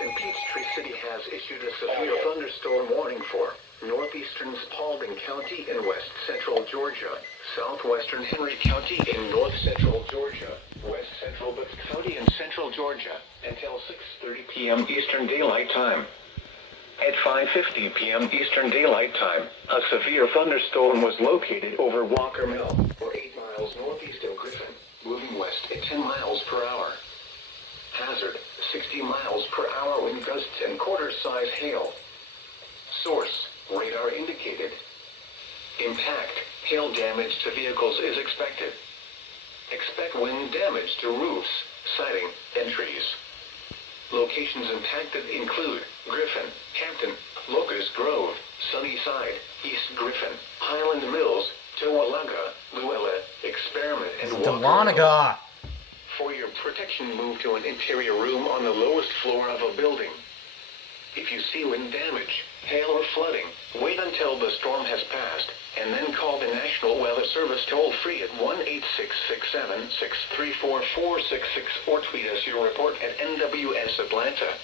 In Peachtree City has issued a severe thunderstorm warning for northeastern Spalding County in west central Georgia, southwestern Henry County in north central Georgia, west central Butts County in central Georgia, until 6:30 p.m. Eastern Daylight Time. At 5:50 p.m. Eastern Daylight Time, a severe thunderstorm was located over Walker Mill, or 8 miles northeast of Griffin, moving west at 10 miles per hour. Hazard, 60 miles per hour wind gusts and quarter-size hail. Source, radar indicated. Impact, hail damage to vehicles is expected. Expect wind damage to roofs, siding, and trees. Locations impacted include Griffin, Hampton, Locust Grove, Sunnyside, East Griffin, Highland Mills, Towalaga, Luella, Experiment, and Walker. For your protection, move to an interior room on the lowest floor of a building. If you see wind damage, hail or flooding, wait until the storm has passed, and then call the National Weather Service toll-free at 1-866-7-634-466 or tweet us your report at NWS Atlanta.